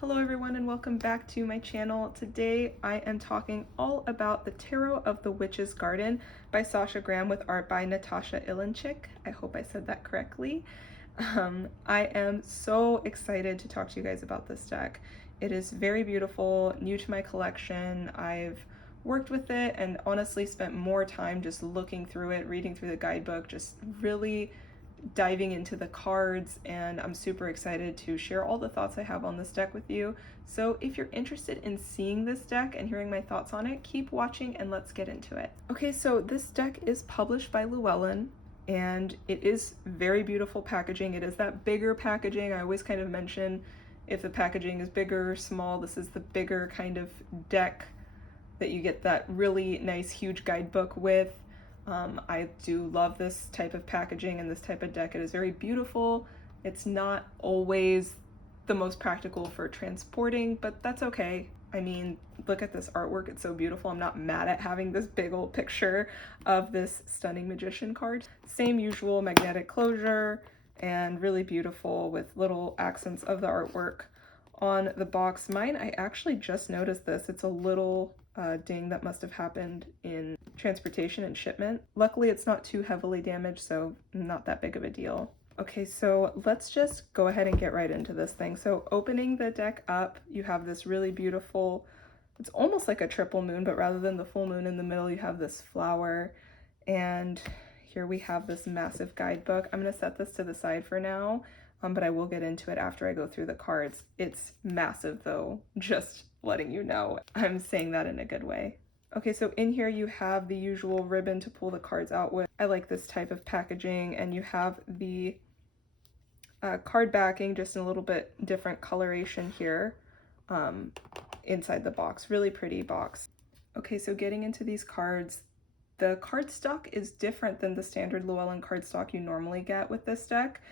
Hello everyone and welcome back to my channel. Today I am talking all about the Tarot of the Witch's Garden by Sasha Graham with art by Natasha Ilinchik. I hope I said that correctly. I am so excited to talk to you guys about this deck. It is very beautiful, new to my collection. I've worked with it and honestly spent more time just looking through it, reading through the guidebook, just really diving into the cards, and I'm super excited to share all the thoughts I have on this deck with you. So if you're interested in seeing this deck and hearing my thoughts on it, keep watching and let's get into it. Okay, so this deck is published by Llewellyn and it is very beautiful packaging. It is that bigger packaging. I always kind of mention if the packaging is bigger or small, this is the bigger kind of deck that you get that really nice huge guidebook with. I do love this type of packaging and this type of deck. It is very beautiful. It's not always the most practical for transporting, but that's okay. I mean, look at this artwork. It's so beautiful. I'm not mad at having this big old picture of this stunning magician card. Same usual magnetic closure and really beautiful with little accents of the artwork on the box. Mine, I actually just noticed this. It's a little ding that must have happened in transportation and shipment. Luckily, it's not too heavily damaged, so not that big of a deal. Okay, so let's just go ahead and get right into this thing. So opening the deck up, you have this really beautiful, it's almost like a triple moon, but rather than the full moon in the middle, you have this flower. And here we have this massive guidebook. I'm going to set this to the side for now, but I will get into it after I go through the cards. It's massive though, just letting you know. I'm saying that in a good way. Okay, so in here you have the usual ribbon to pull the cards out with. I like this type of packaging, and you have the card backing, just in a little bit different coloration here inside the box. Really pretty box. Okay, so getting into these cards, the cardstock is different than the standard Llewellyn cardstock you normally get with this deck.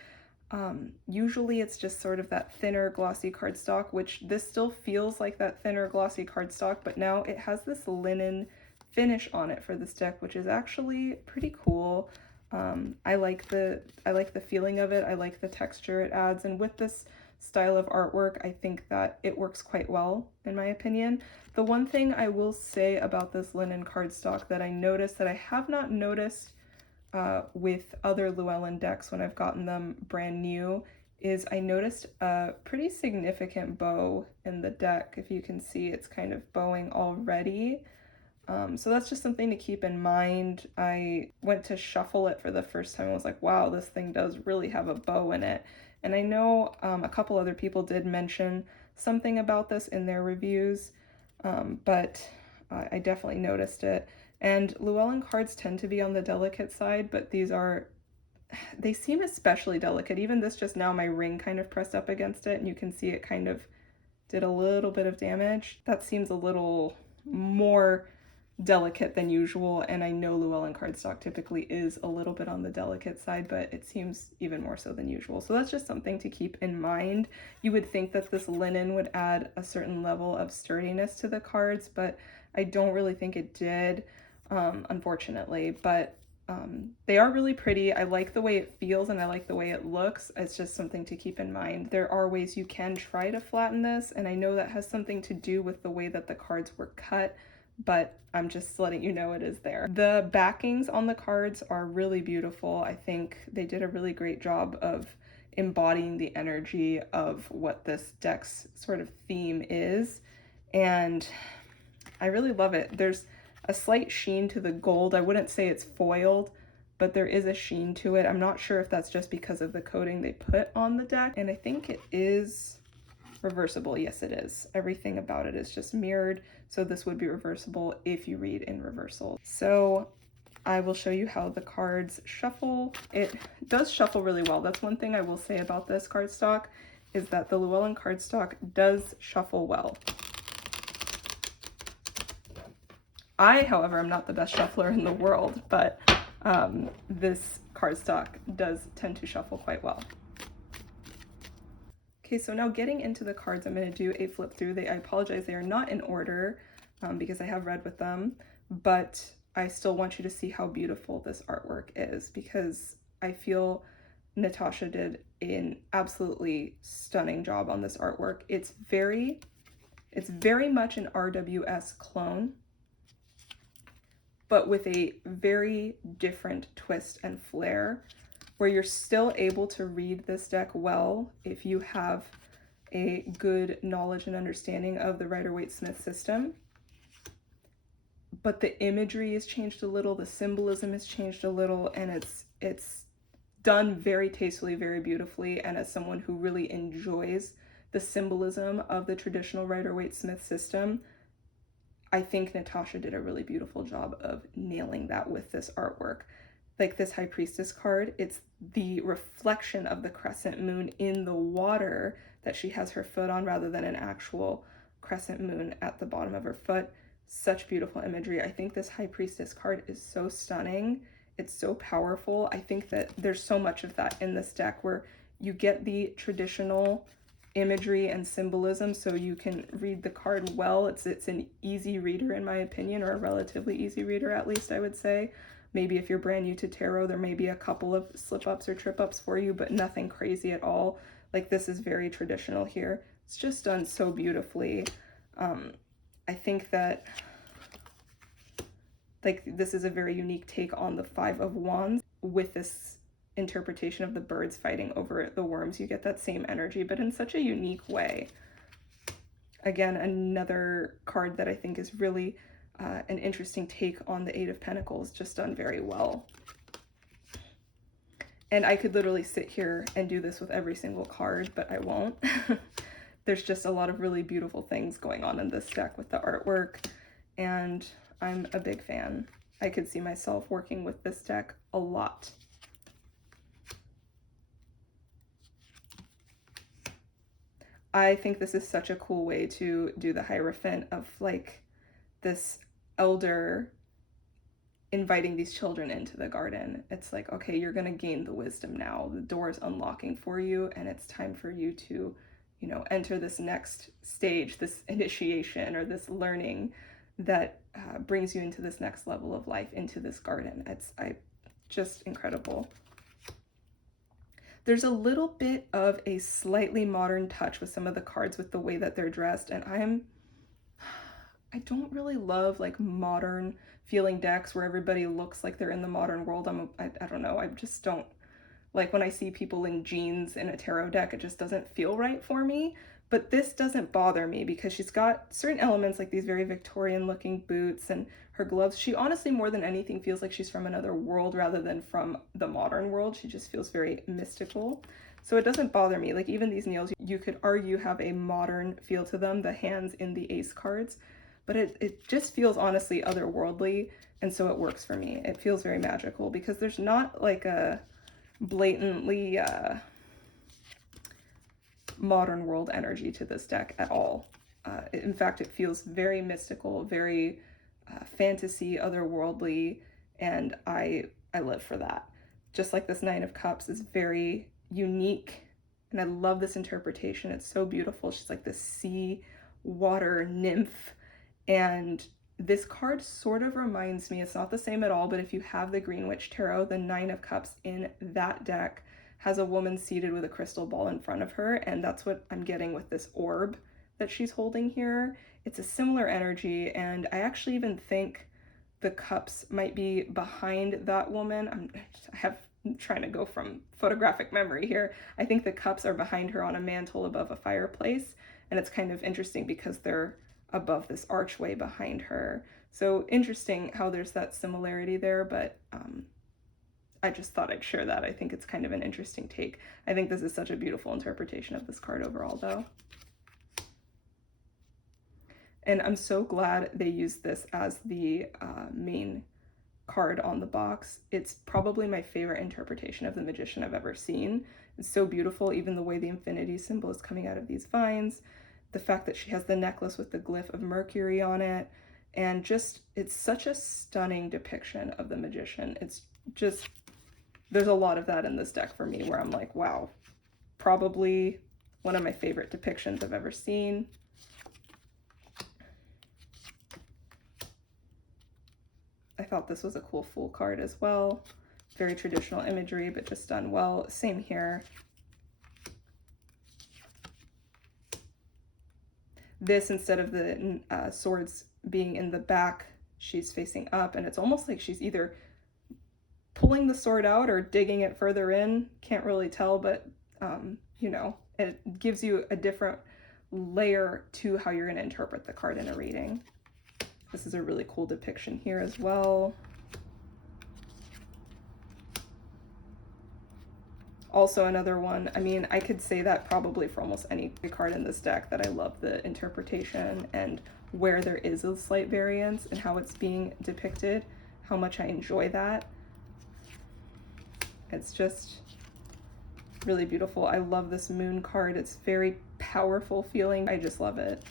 Usually it's just sort of that thinner glossy cardstock, which this still feels like that thinner glossy cardstock, but now it has this linen finish on it for this deck, which is actually pretty cool. I like the feeling of it. I like the texture it adds, and with this style of artwork, I think that it works quite well, in my opinion. The one thing I will say about this linen cardstock that I noticed that I have not noticed with other Llewellyn decks when I've gotten them brand new is I noticed a pretty significant bow in the deck. If you can see, it's kind of bowing already. So that's just something to keep in mind. I went to shuffle it for the first time and was like, wow, this thing does really have a bow in it. And I know a couple other people did mention something about this in their reviews, but I definitely noticed it. And Llewellyn cards tend to be on the delicate side, but they seem especially delicate. Even this just now, my ring kind of pressed up against it, and you can see it kind of did a little bit of damage. That seems a little more delicate than usual, and I know Llewellyn cardstock typically is a little bit on the delicate side, but it seems even more so than usual. So that's just something to keep in mind. You would think that this linen would add a certain level of sturdiness to the cards, but I don't really think it did, unfortunately. But they are really pretty. I like the way it feels and I like the way it looks. It's just something to keep in mind. There are ways you can try to flatten this, and I know that has something to do with the way that the cards were cut, but I'm just letting you know it is there. The backings on the cards are really beautiful. I think they did a really great job of embodying the energy of what this deck's sort of theme is, and I really love it. There's a slight sheen to the gold. I wouldn't say it's foiled, but there is a sheen to it. I'm not sure if that's just because of the coating they put on the deck, and I think it is reversible. Yes, it is. Everything about it is just mirrored, so this would be reversible if you read in reversal. So I will show you how the cards shuffle. It does shuffle really well. That's one thing I will say about this cardstock, is that the Llewellyn cardstock does shuffle well. I, however, am not the best shuffler in the world, but this cardstock does tend to shuffle quite well. Okay, so now getting into the cards, I'm going to do a flip through. I apologize, they are not in order because I have read with them, but I still want you to see how beautiful this artwork is, because I feel Natasha did an absolutely stunning job on this artwork. It's very much an RWS clone, but with a very different twist and flair, where you're still able to read this deck well if you have a good knowledge and understanding of the Rider-Waite-Smith system. But the imagery has changed a little, the symbolism has changed a little, and it's done very tastefully, very beautifully. And as someone who really enjoys the symbolism of the traditional Rider-Waite-Smith system, I think Natasha did a really beautiful job of nailing that with this artwork. Like this High Priestess card, it's the reflection of the crescent moon in the water that she has her foot on, rather than an actual crescent moon at the bottom of her foot. Such beautiful imagery. I think this High Priestess card is so stunning. It's so powerful. I think that there's so much of that in this deck, where you get the traditional imagery and symbolism so you can read the card well. It's an easy reader, in my opinion, or a relatively easy reader, at least I would say. Maybe if you're brand new to tarot, there may be a couple of slip-ups or trip-ups for you, but nothing crazy at all. Like, this is very traditional here. It's just done so beautifully. I think that, like, this is a very unique take on the Five of Wands with this interpretation of the birds fighting over the worms. You get that same energy, but in such a unique way. Again, another card that I think is really an interesting take on the Eight of Pentacles, just done very well. And I could literally sit here and do this with every single card, but I won't. There's just a lot of really beautiful things going on in this deck with the artwork, and I'm a big fan. I could see myself working with this deck a lot. I think this is such a cool way to do the Hierophant of, like, this elder inviting these children into the garden. It's like, okay, you're going to gain the wisdom now. The door is unlocking for you, and it's time for you to, you know, enter this next stage, this initiation or this learning that brings you into this next level of life, into this garden. It's just incredible. There's a little bit of a slightly modern touch with some of the cards with the way that they're dressed, and I don't really love like modern feeling decks where everybody looks like they're in the modern world. I don't know, I just don't like when I see people in jeans in a tarot deck. It just doesn't feel right for me. But this doesn't bother me because she's got certain elements like these very Victorian looking boots and her gloves. She honestly, more than anything, feels like she's from another world rather than from the modern world. She just feels very mystical. So it doesn't bother me. Like, even these nails, you could argue have a modern feel to them, the hands in the ace cards, but it just feels honestly otherworldly, and so it works for me. It feels very magical because there's not like a blatantly modern world energy to this deck at all. In fact, it feels very mystical, very fantasy, otherworldly, and I live for that. Just like this Nine of Cups is very unique, and I love this interpretation. It's so beautiful. She's like this sea water nymph, and this card sort of reminds me, it's not the same at all, but if you have the Green Witch Tarot, the Nine of Cups in that deck has a woman seated with a crystal ball in front of her, and that's what I'm getting with this orb that she's holding here. It's a similar energy, and I actually even think the cups might be behind that woman. I'm trying to go from photographic memory here. I think the cups are behind her on a mantle above a fireplace, and it's kind of interesting because they're above this archway behind her. So interesting how there's that similarity there, but I just thought I'd share that. I think it's kind of an interesting take. I think this is such a beautiful interpretation of this card overall, though. And I'm so glad they used this as the main card on the box. It's probably my favorite interpretation of the Magician I've ever seen. It's so beautiful, even the way the infinity symbol is coming out of these vines, the fact that she has the necklace with the glyph of Mercury on it, and just, it's such a stunning depiction of the Magician. It's just, there's a lot of that in this deck for me where I'm like, wow, probably one of my favorite depictions I've ever seen. I thought this was a cool Fool card as well. very traditional imagery, but just done well. Same here. This, instead of the swords being in the back, she's facing up, and it's almost like she's either pulling the sword out or digging it further in. Can't really tell, but you know, it gives you a different layer to how you're going to interpret the card in a reading. This is a really cool depiction here as well. Also another one, I mean, I could say that probably for almost any card in this deck, that I love the interpretation and where there is a slight variance and how it's being depicted, how much I enjoy that. It's just really beautiful. I love this moon card. It's very powerful feeling. I just love it.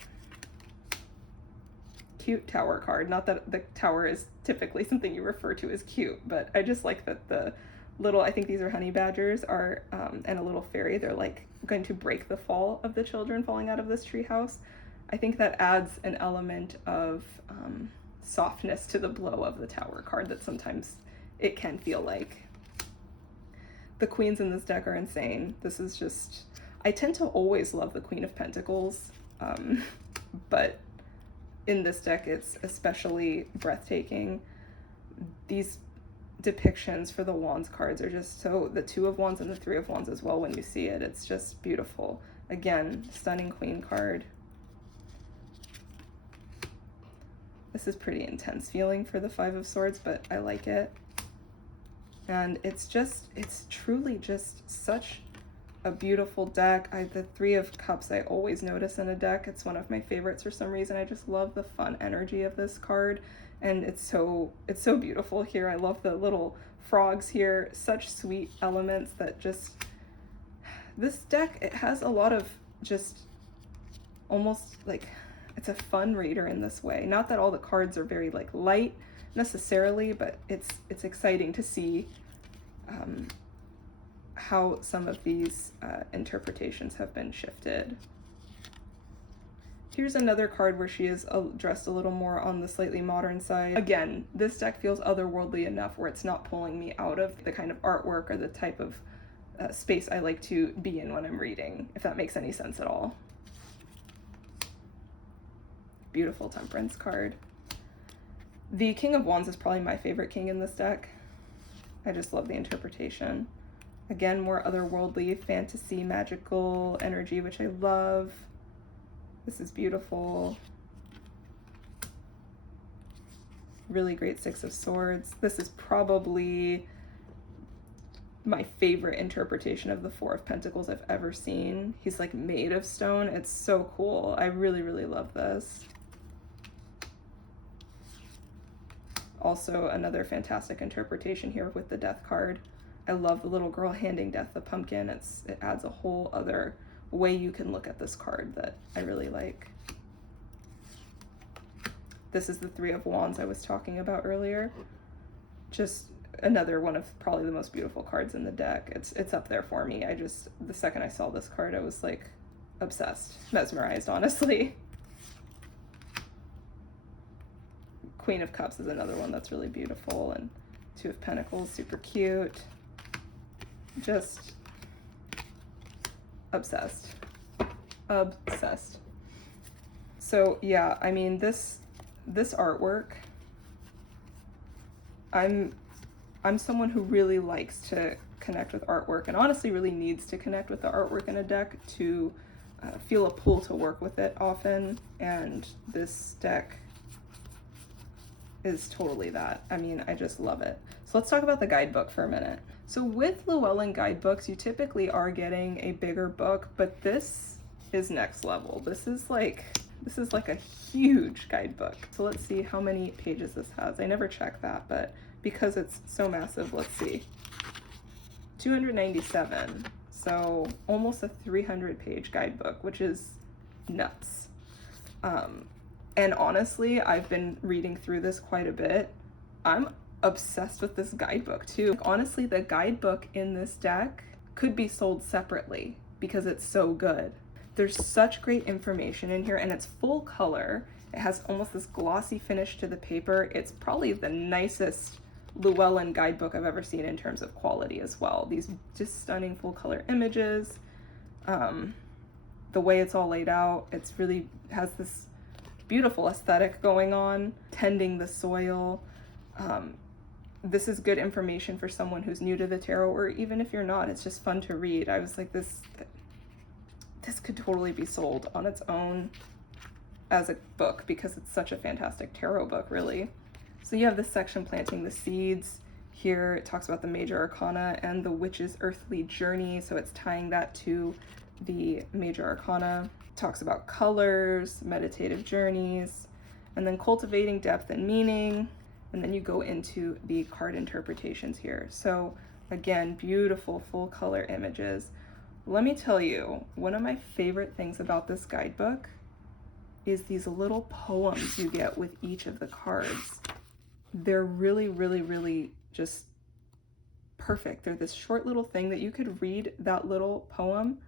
Cute tower card. Not that the tower is typically something you refer to as cute, but I just like that the little, I think these are honey badgers, are and a little fairy, they're like going to break the fall of the children falling out of this treehouse. I think that adds an element of softness to the blow of the tower card that sometimes it can feel like. The queens in this deck are insane. This is just, I tend to always love the Queen of Pentacles, but in this deck it's especially breathtaking. These depictions for the Wands cards are just so, the Two of Wands and the Three of Wands as well, when you see it, it's just beautiful. Again, stunning queen card. This is pretty intense feeling for the Five of Swords, but I like it. And it's truly just such a beautiful deck. The Three of Cups I always notice in a deck. It's one of my favorites for some reason. I just love the fun energy of this card. And it's so beautiful here. I love the little frogs here. Such sweet elements that just, this deck, it has a lot of just almost like, it's a fun reader in this way. Not that all the cards are very like light necessarily, but it's exciting to see how some of these interpretations have been shifted. Here's another card where she is dressed a little more on the slightly modern side. Again, this deck feels otherworldly enough where it's not pulling me out of the kind of artwork or the type of space I like to be in when I'm reading, if that makes any sense at all. Beautiful Temperance card. The King of Wands is probably my favorite king in this deck. I just love the interpretation. Again, more otherworldly, fantasy, magical energy, which I love. This is beautiful. Really great Six of Swords. This is probably my favorite interpretation of the Four of Pentacles I've ever seen. He's like made of stone. It's so cool. I really, really love this. Also another fantastic interpretation here with the Death card. I love the little girl handing Death the pumpkin. It adds a whole other way you can look at this card that I really like. This is the Three of Wands I was talking about earlier. Just another one of probably the most beautiful cards in the deck. It's up there for me. The second I saw this card, I was like obsessed, mesmerized, honestly. Queen of Cups is another one that's really beautiful, and Two of Pentacles, super cute. Just obsessed. Obsessed. So yeah, I mean, this artwork, I'm someone who really likes to connect with artwork, and honestly really needs to connect with the artwork in a deck to feel a pull to work with it often, and this deck is totally that. I mean, I just love it. So let's talk about the guidebook for a minute. So with Llewellyn guidebooks, you typically are getting a bigger book, but this is next level. This is like a huge guidebook. So let's see how many pages this has. I never check that, but because it's so massive, let's see. 297. So almost a 300-page guidebook, which is nuts. And honestly, I've been reading through this quite a bit. I'm obsessed with this guidebook too. Honestly, the guidebook in this deck could be sold separately because it's so good. There's such great information in here, and it's full color. It has almost this glossy finish to the paper. It's probably the nicest Llewellyn guidebook I've ever seen in terms of quality as well. These just stunning full color images. The way it's all laid out, it's really has this beautiful aesthetic going on, tending the soil. This is good information for someone who's new to the tarot, or even if you're not, it's just fun to read. I was like, this could totally be sold on its own as a book because it's such a fantastic tarot book, really. So you have this section, Planting the Seeds. Here it talks about the major arcana and the witch's earthly journey, so it's tying that to the major arcana. It talks about colors, meditative journeys, and then cultivating depth and meaning. And then you go into the card interpretations here. So again, beautiful full color images. Let me tell you, one of my favorite things about this guidebook is these little poems you get with each of the cards. They're really, really, really just perfect. They're this short little thing that you could read that little poem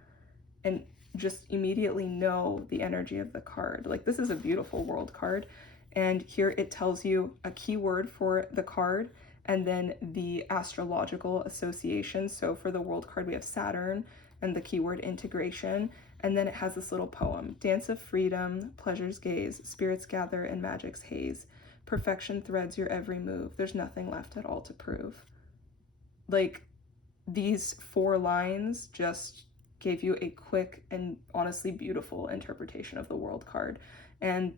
and just immediately know the energy of the card. Like, this is a beautiful world card. And here it tells you a keyword for the card and then the astrological association. So for the world card, we have Saturn and the keyword integration. And then it has this little poem: dance of freedom, pleasure's gaze, spirits gather in magic's haze. Perfection threads your every move. There's nothing left at all to prove. Like, these 4 lines just gave you a quick and honestly beautiful interpretation of the world card. And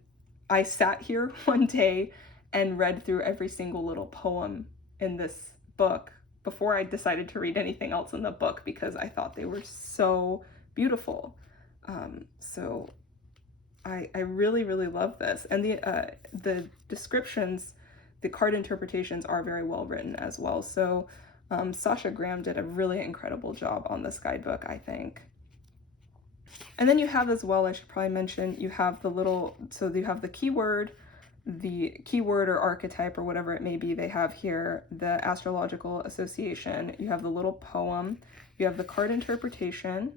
I sat here one day and read through every single little poem in this book before I decided to read anything else in the book because I thought they were so beautiful. So I really, really love this. And the descriptions, the card interpretations are very well written as well. So Sasha Graham did a really incredible job on this guidebook, I think. And then you have as well, I should probably mention, you have the little, so you have the keyword or archetype or whatever it may be they have here, the astrological association, you have the little poem, you have the card interpretation,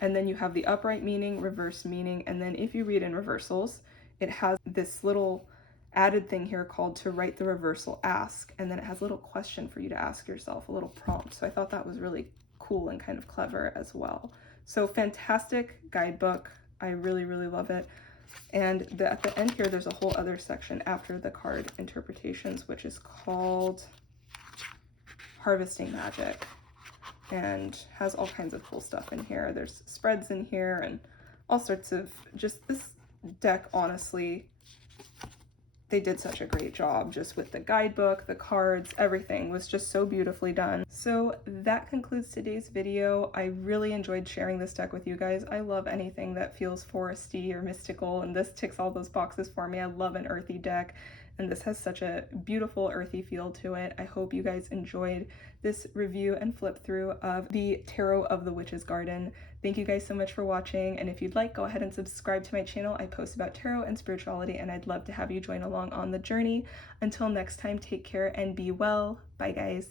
and then you have the upright meaning, reverse meaning, and then if you read in reversals, it has this little added thing here called to write the reversal ask, and then it has a little question for you to ask yourself, a little prompt. So I thought that was really cool and kind of clever as well. So fantastic guidebook. I really, really love it. And at the end here, there's a whole other section after the card interpretations, which is called Harvesting Magic, and has all kinds of cool stuff in here. There's spreads in here and all sorts of, just this deck, honestly, they did such a great job just with the guidebook, the cards, everything was just so beautifully done. So that concludes today's video. I really enjoyed sharing this deck with you guys. I love anything that feels foresty or mystical, and this ticks all those boxes for me. I love an earthy deck, and this has such a beautiful earthy feel to it. I hope you guys enjoyed this review and flip through of the Tarot of the Witch's Garden. Thank you guys so much for watching, and if you'd like, go ahead and subscribe to my channel. I post about tarot and spirituality, and I'd love to have you join along on the journey. Until next time, take care and be well. Bye, guys.